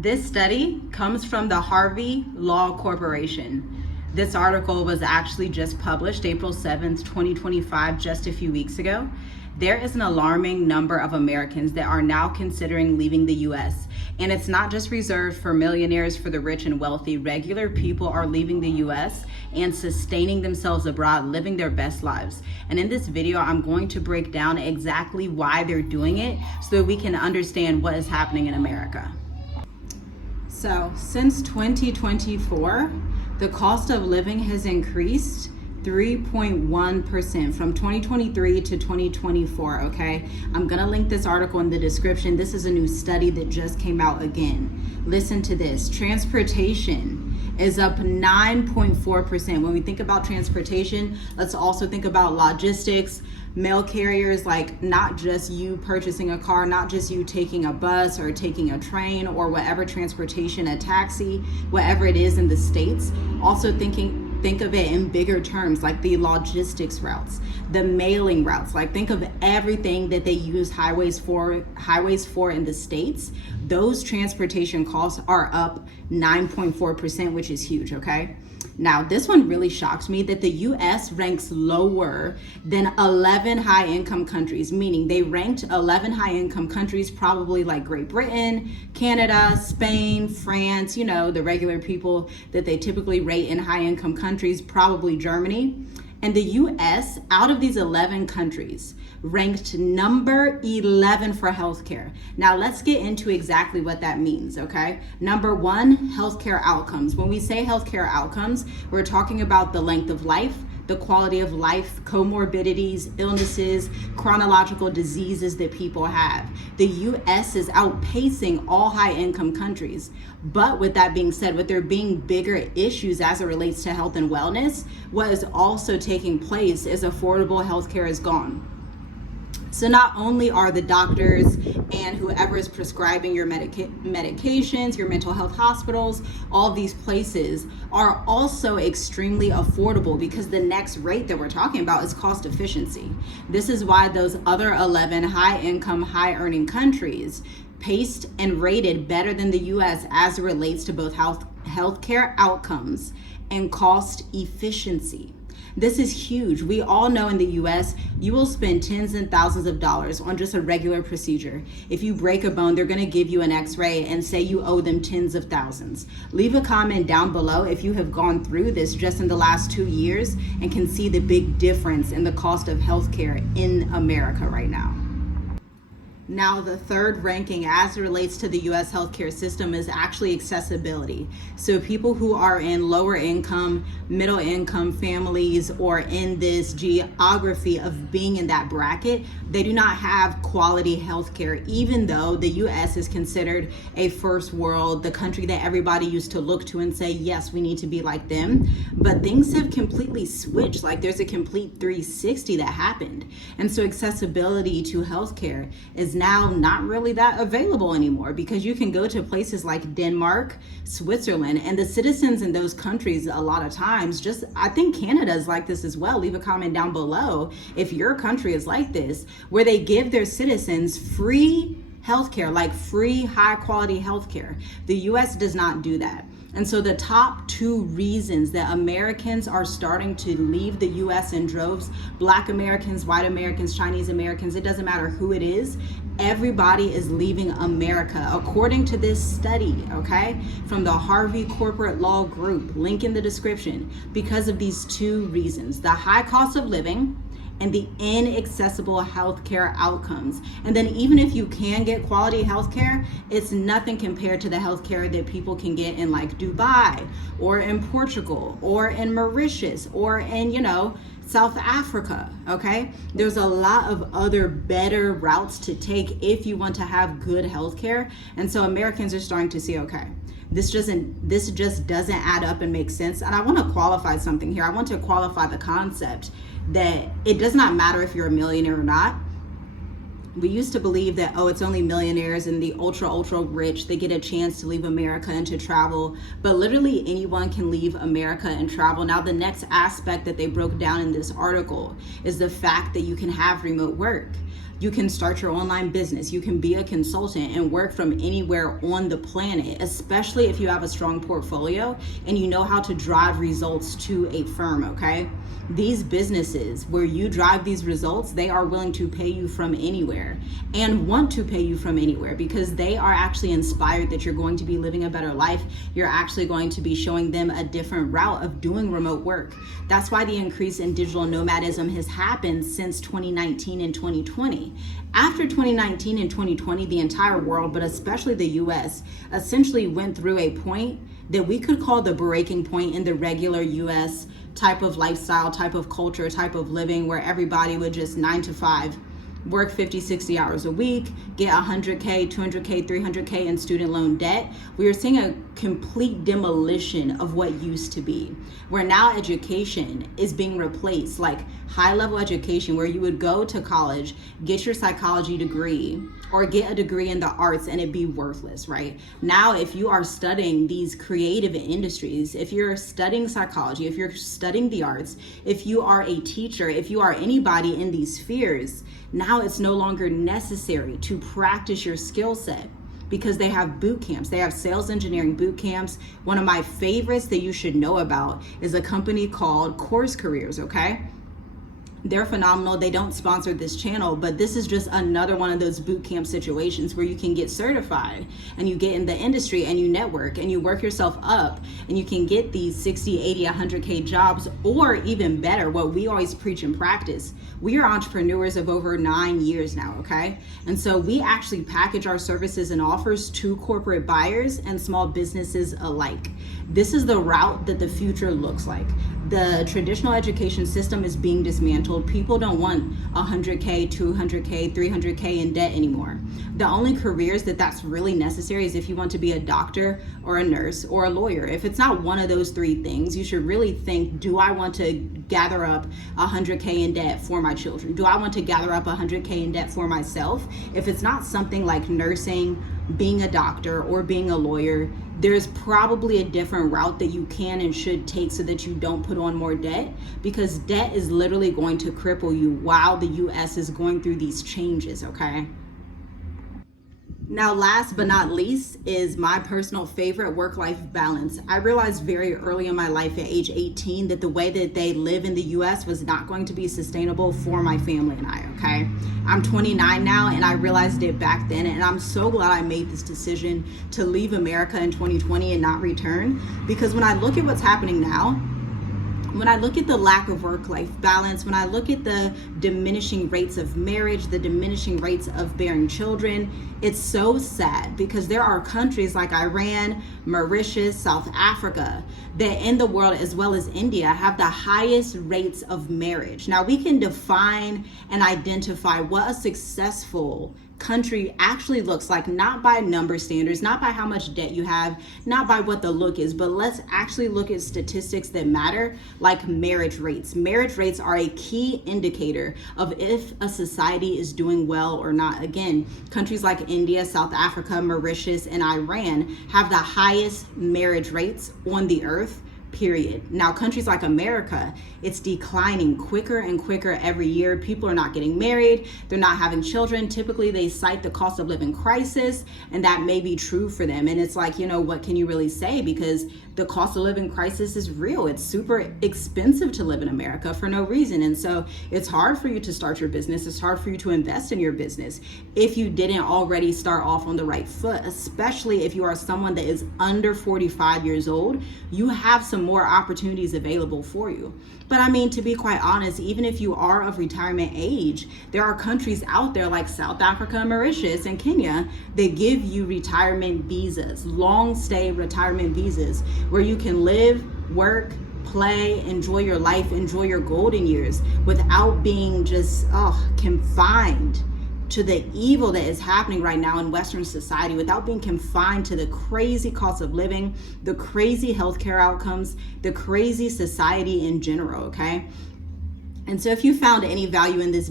This study comes from the Harvey Law Corporation. This article was actually just published April 7th, 2025, just a few weeks ago. There is an alarming number of Americans that are now considering leaving the US. And it's not just reserved for millionaires, for the rich and wealthy. Regular people are leaving the US and sustaining themselves abroad, living their best lives. And in this video, I'm going to break down exactly why they're doing it so that we can understand what is happening in America. So since 2024, the cost of living has increased 3.1% from 2023 to 2024, okay? I'm gonna link this article in the description. This is a new study that just came out again. Listen to this. Transportation is up 9.4%. When we think about transportation, let's also think about logistics, mail carriers, like not just you purchasing a car, not just you taking a bus or taking a train or whatever transportation, a taxi, whatever it is in the States. Also think of it in bigger terms, like the logistics routes, the mailing routes. Like think of everything that they use highways for in the States. Those transportation costs are up 9.4%, which is huge, okay? Now, this one really shocked me that the US ranks lower than 11 high-income countries, meaning they ranked 11 high-income countries, probably like Great Britain, Canada, Spain, France, you know, the regular people that they typically rate in high-income countries, probably Germany. And the US, out of these 11 countries, ranked number 11 for healthcare. Now let's get into exactly what that means, okay? Number one, healthcare outcomes. When we say healthcare outcomes, we're talking about the length of life, the quality of life, comorbidities, illnesses, chronological diseases that people have. The US is outpacing all high-income countries. But with that being said, with there being bigger issues as it relates to health and wellness, what is also taking place is affordable healthcare is gone. So not only are the doctors and whoever is prescribing your medications, your mental health hospitals, all these places are also extremely affordable, because the next rate that we're talking about is cost efficiency. This is why those other 11 high income, high earning countries paced and rated better than the US as it relates to both healthcare outcomes and cost efficiency. This is huge. We all know in the US, you will spend tens and thousands of dollars on just a regular procedure. If you break a bone, they're gonna give you an x-ray and say you owe them tens of thousands. Leave a comment down below if you have gone through this just in the last 2 years and can see the big difference in the cost of healthcare in America right now. Now, the third ranking as it relates to the US healthcare system is actually accessibility. So people who are in lower income, middle income families, or in this geography of being in that bracket, they do not have quality healthcare, even though the US is considered a first world, the country that everybody used to look to and say, yes, we need to be like them. But things have completely switched. Like there's a complete 360 that happened. And so accessibility to healthcare is now not really that available anymore, because you can go to places like Denmark, Switzerland, and the citizens in those countries a lot of times, just I think Canada is like this as well. Leave a comment down below if your country is like this, where they give their citizens free healthcare, like free high quality healthcare. The US does not do that. And so the top two reasons that Americans are starting to leave the US in droves, Black Americans, white Americans, Chinese Americans, it doesn't matter who it is, everybody is leaving America, according to this study, okay, from the Harvey Corporate Law Group, link in the description, because of these two reasons: the high cost of living and the inaccessible healthcare outcomes. And then even if you can get quality healthcare, it's nothing compared to the healthcare that people can get in like Dubai or in Portugal or in Mauritius or in, you know, South Africa, okay? There's a lot of other better routes to take if you want to have good healthcare. And so Americans are starting to see, okay, this just doesn't add up and make sense. And I want to qualify something here. I want to qualify the concept that it does not matter if you're a millionaire or not. We used to believe that, oh, it's only millionaires and the ultra rich, they get a chance to leave America and to travel, but literally anyone can leave America and travel. Now, the next aspect that they broke down in this article is the fact that you can have remote work. You can start your online business. You can be a consultant and work from anywhere on the planet, especially if you have a strong portfolio and you know how to drive results to a firm, okay? These businesses where you drive these results, they are willing to pay you from anywhere and want to pay you from anywhere because they are actually inspired that you're going to be living a better life. You're actually going to be showing them a different route of doing remote work. That's why the increase in digital nomadism has happened since 2019 and 2020. After 2019 and 2020, the entire world, but especially the US, essentially went through a point that we could call the breaking point in the regular US type of lifestyle, type of culture, type of living, where everybody would just 9 to 5 work 50, 60 hours a week, get 100K, 200K, 300K in student loan debt. We are seeing a complete demolition of what used to be, where now education is being replaced, like high level education where you would go to college, get your psychology degree or get a degree in the arts and it be worthless, right? Now, if you are studying these creative industries, if you're studying psychology, if you're studying the arts, if you are a teacher, if you are anybody in these spheres, now it's no longer necessary to practice your skill set because they have boot camps. They have sales engineering boot camps. One of my favorites that you should know about is a company called Course Careers, okay? They're phenomenal. They don't sponsor this channel, but this is just another one of those boot camp situations where you can get certified and you get in the industry and you network and you work yourself up and you can get these 60, 80, 100K jobs, or even better, what we always preach and practice. We are entrepreneurs of over 9 years now, okay? And so we actually package our services and offers to corporate buyers and small businesses alike. This is the route that the future looks like. The traditional education system is being dismantled. People don't want 100K, 200K, 300K in debt anymore. The only careers that's really necessary is if you want to be a doctor or a nurse or a lawyer. If it's not one of those three things, you should really think, do I want to gather up 100K in debt for my children? Do I want to gather up 100K in debt for myself? If it's not something like nursing, being a doctor, or being a lawyer, there's probably a different route that you can and should take so that you don't put on more debt, because debt is literally going to cripple you while the US is going through these changes, okay? Now, last but not least is my personal favorite, work-life balance. I realized very early in my life at age 18 that the way that they live in the US was not going to be sustainable for my family and I, okay? I'm 29 now and I realized it back then, and I'm so glad I made this decision to leave America in 2020 and not return, because when I look at what's happening now, when I look at the lack of work-life balance, when I look at the diminishing rates of marriage, the diminishing rates of bearing children, it's so sad, because there are countries like Iran, Mauritius, South Africa, that in the world, as well as India, have the highest rates of marriage. Now, we can define and identify what a successful country actually looks like, not by number standards, not by how much debt you have, not by what the look is, but let's actually look at statistics that matter, like marriage rates. Marriage rates are a key indicator of if a society is doing well or not. Again, countries like India, South Africa, Mauritius, and Iran have the highest marriage rates on the earth, period. Now, countries like America, it's declining quicker and quicker every year. People are not getting married. They're not having children. Typically, they cite the cost of living crisis, and that may be true for them. And it's like, what can you really say? Because the cost of living crisis is real. It's super expensive to live in America for no reason. And so it's hard for you to start your business. It's hard for you to invest in your business if you didn't already start off on the right foot, especially if you are someone that is under 45 years old. You have some more opportunities available for you. But I mean, to be quite honest, even if you are of retirement age, there are countries out there like South Africa, Mauritius, and Kenya that give you retirement visas, long stay retirement visas, where you can live, work, play, enjoy your life, enjoy your golden years without being just confined to the evil that is happening right now in Western society, without being confined to the crazy cost of living, the crazy healthcare outcomes, the crazy society in general, okay? And so if you found any value in this